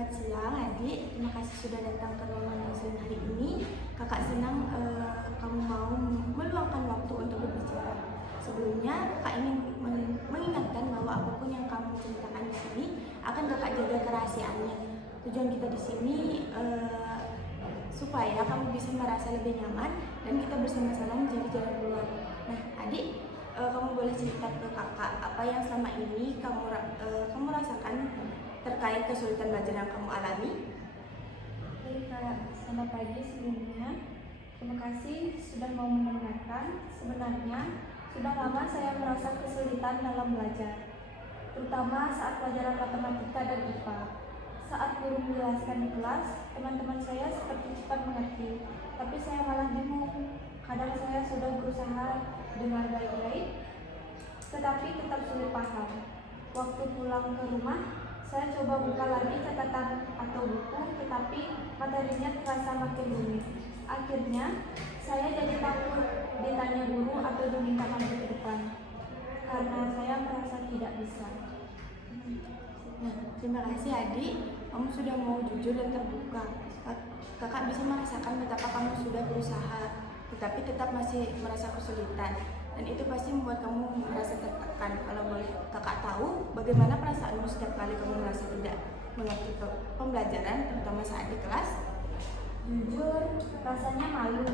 Selamat siang adik, terima kasih sudah datang ke ruangan Zoom hari ini. Kakak senang kamu mau meluangkan waktu untuk berbicara. Sebelumnya kakak ingin mengingatkan bahwa apapun yang kamu ceritakan di sini akan kakak jaga kerahasiaannya. Tujuan kita di sini supaya kamu bisa merasa lebih nyaman dan kita bersama-sama mencari jalan keluar. Nah adik, kamu boleh cerita ke kakak apa yang selama ini kamu rasakan terkait kesulitan belajar yang kamu alami. Baik Kak, selamat pagi sebelumnya. Terima kasih sudah mau mendengarkan. Sebenarnya sudah lama saya merasa kesulitan dalam belajar, terutama saat pelajaran matematika dan IPA. Saat guru menjelaskan di kelas, teman-teman saya seperti cepat mengerti, tapi saya malah bingung. Kadang saya sudah berusaha dengar baik-baik, tetapi tetap sulit paham. Waktu pulang ke rumah, saya coba buka lagi catatan atau buku, tetapi materinya terasa makin rumit. Akhirnya, saya jadi takut ditanya guru atau diminta maju ke depan, karena saya merasa tidak bisa. Nah, terima kasih adik, kamu sudah mau jujur dan terbuka. Kakak bisa merasakan betapa kamu sudah berusaha, tetapi tetap masih merasa kesulitan. Dan itu pasti membuat kamu merasa tertekan. Kalau boleh kakak tahu, bagaimana perasaanmu setiap kali kamu merasa tidak mengerti pembelajaran, terutama saat di kelas? Jujur, rasanya malu.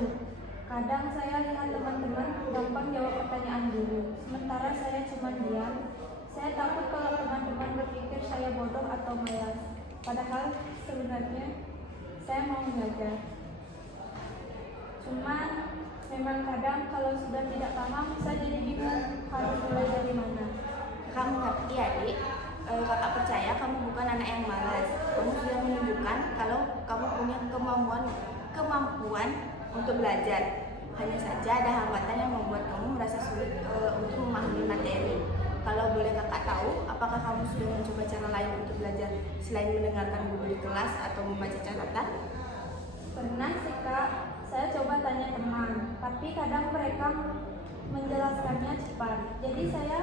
Kadang saya lihat teman-teman gampang jawab pertanyaan guru, sementara saya cuma diam. Saya takut kalau teman-teman berpikir saya bodoh atau malas. Padahal sebenarnya saya mau belajar. Cuman memang kadang kalau sudah tidak paham, saya jadi bingung harus mulai dari mana. Kamu ngerti adik, kakak percaya kamu bukan anak yang malas. Kamu sudah menunjukkan kalau kamu punya kemampuan untuk belajar. Hanya saja ada hambatan yang membuat kamu merasa sulit untuk memahami materi. Kalau boleh kakak tahu, apakah kamu sudah mencoba cara lain untuk belajar selain mendengarkan guru di kelas atau membaca catatan? Pernah sih Kak, saya coba tanya teman, tapi kadang mereka menjelaskannya cepat. Jadi saya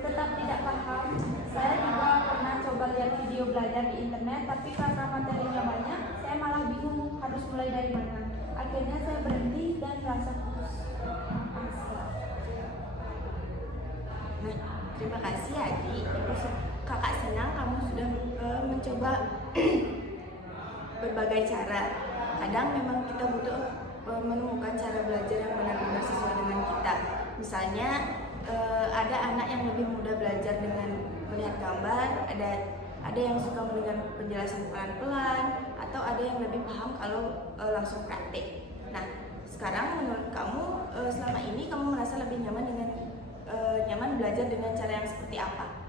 tetap tidak paham. Saya juga pernah coba lihat video belajar di internet, tapi karena materinya banyak, saya malah bingung harus mulai dari mana. Akhirnya saya berhenti dan merasa putus asa. Nah, terima kasih adik. Kakak senang kamu sudah mencoba berbagai cara. Kadang memang kita butuh menemukan cara belajar yang benar-benar sesuai dengan kita. Misalnya ada anak yang lebih mudah belajar dengan melihat gambar, ada yang suka mendengar penjelasan pelan-pelan, atau ada yang lebih paham kalau langsung praktik. Nah, sekarang menurut kamu selama ini kamu merasa lebih nyaman belajar dengan cara yang seperti apa?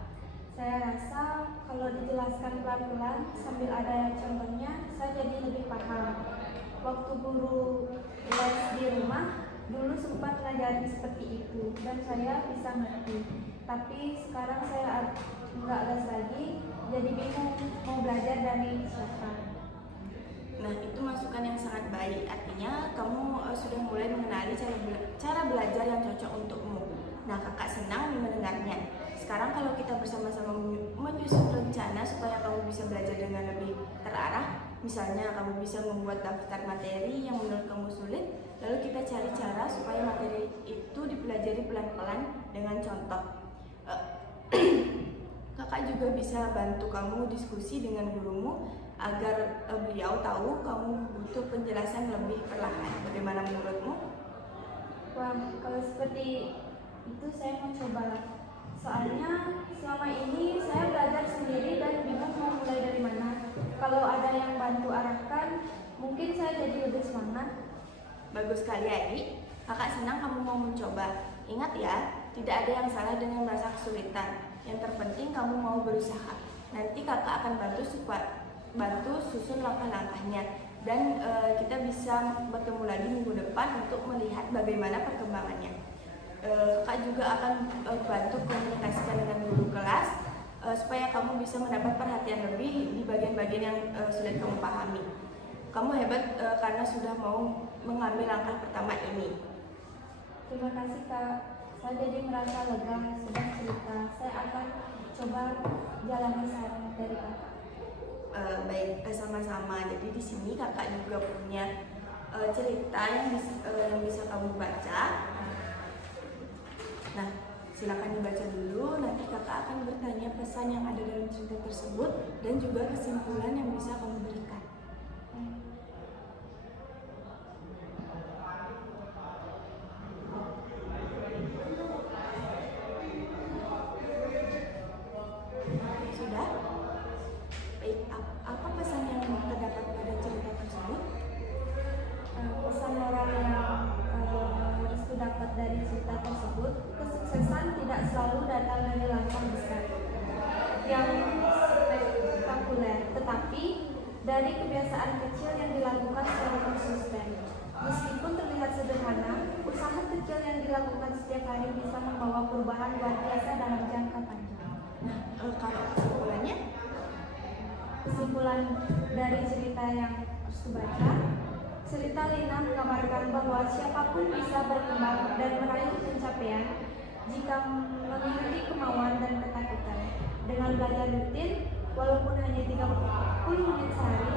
Saya rasa kalau dijelaskan pelan-pelan sambil ada contohnya, saya jadi lebih paham. Waktu guru les di rumah, dulu sempat ngajari seperti itu dan saya bisa ngerti. Tapi sekarang saya nggak les lagi, jadi bingung mau belajar dari siapa. Nah, itu masukan yang sangat baik. Artinya kamu sudah mulai mengenali cara belajar yang cocok untukmu. Nah, kakak senang mendengarnya. Sekarang kalau kita bersama-sama menyusun rencana supaya kamu bisa belajar dengan lebih terarah, misalnya kamu bisa membuat daftar materi yang menurut kamu sulit, lalu kita cari cara supaya materi itu dipelajari pelan-pelan dengan contoh. Kakak juga bisa bantu kamu diskusi dengan gurumu agar beliau tahu kamu butuh penjelasan lebih perlahan. Bagaimana menurutmu? Wah, kalau seperti itu saya mau coba lah. Soalnya selama ini saya belajar sendiri dan bingung mau mulai dari mana. Kalau ada yang bantu arahkan, mungkin saya jadi lebih semangat. Bagus sekali adik, kakak senang kamu mau mencoba. Ingat ya, tidak ada yang salah dengan merasa kesulitan. Yang terpenting kamu mau berusaha. Nanti kakak akan bantu susun langkah-langkahnya. Dan kita bisa bertemu lagi minggu depan untuk melihat bagaimana perkembangannya. Kakak juga akan bantu komunikasikan dengan guru kelas supaya kamu bisa mendapat perhatian lebih di bagian-bagian yang sulit kamu pahami. Kamu hebat karena sudah mau mengambil langkah pertama ini. Terima kasih Kak, saya jadi merasa lega sudah cerita. Saya akan coba jalani saran dari Kakak. sama-sama. Jadi di sini kakak juga punya cerita yang bisa kamu baca. Nah, silakan dibaca dulu. Nanti kakak akan bertanya pesan yang ada dalam cerita tersebut dan juga kesimpulan yang bisa kamu berikan. Sudah? Baik, apa pesan yang terdapat pada cerita tersebut? Pesan moral yang harus dapat dari cerita tersebut, kesuksesan tidak selalu datang dari langkah besar yang spektakuler, tetapi dari kebiasaan kecil yang dilakukan secara konsisten. Meskipun terlihat sederhana, usaha kecil yang dilakukan setiap hari bisa membawa perubahan luar biasa dalam jangka panjang. Nah, kalau kesimpulannya? Kesimpulan dari cerita yang harus dibaca, cerita Lina menggambarkan bahwa siapapun bisa berkembang dan meraih pencapaian jika memiliki kemauan dan ketakutan. Dengan belajar rutin, walaupun hanya 30 menit sehari,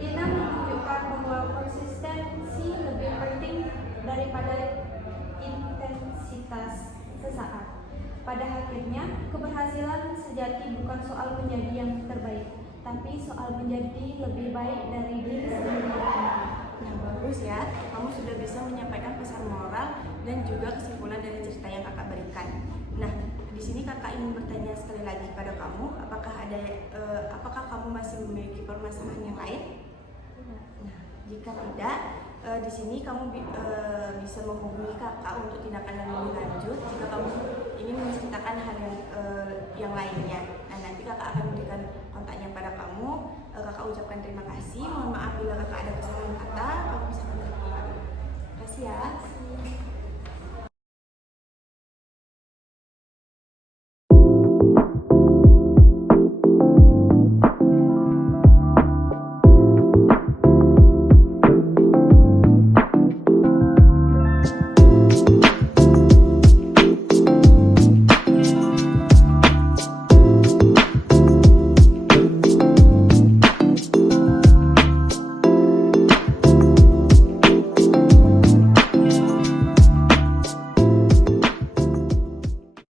Lina menunjukkan bahwa konsistensi lebih penting daripada intensitas sesaat. Pada akhirnya, keberhasilan sejati bukan soal menjadi yang terbaik, tapi soal menjadi lebih baik dari diri sendiri. Nah, bagus ya. Kamu sudah bisa menyampaikan pesan moral dan juga kesimpulan dari cerita yang kakak berikan. Nah, di sini kakak ingin bertanya sekali lagi pada kamu, apakah kamu masih memiliki permasalahan yang lain? Nah, jika tidak, di sini kamu bisa menghubungi kakak untuk tindakan yang lebih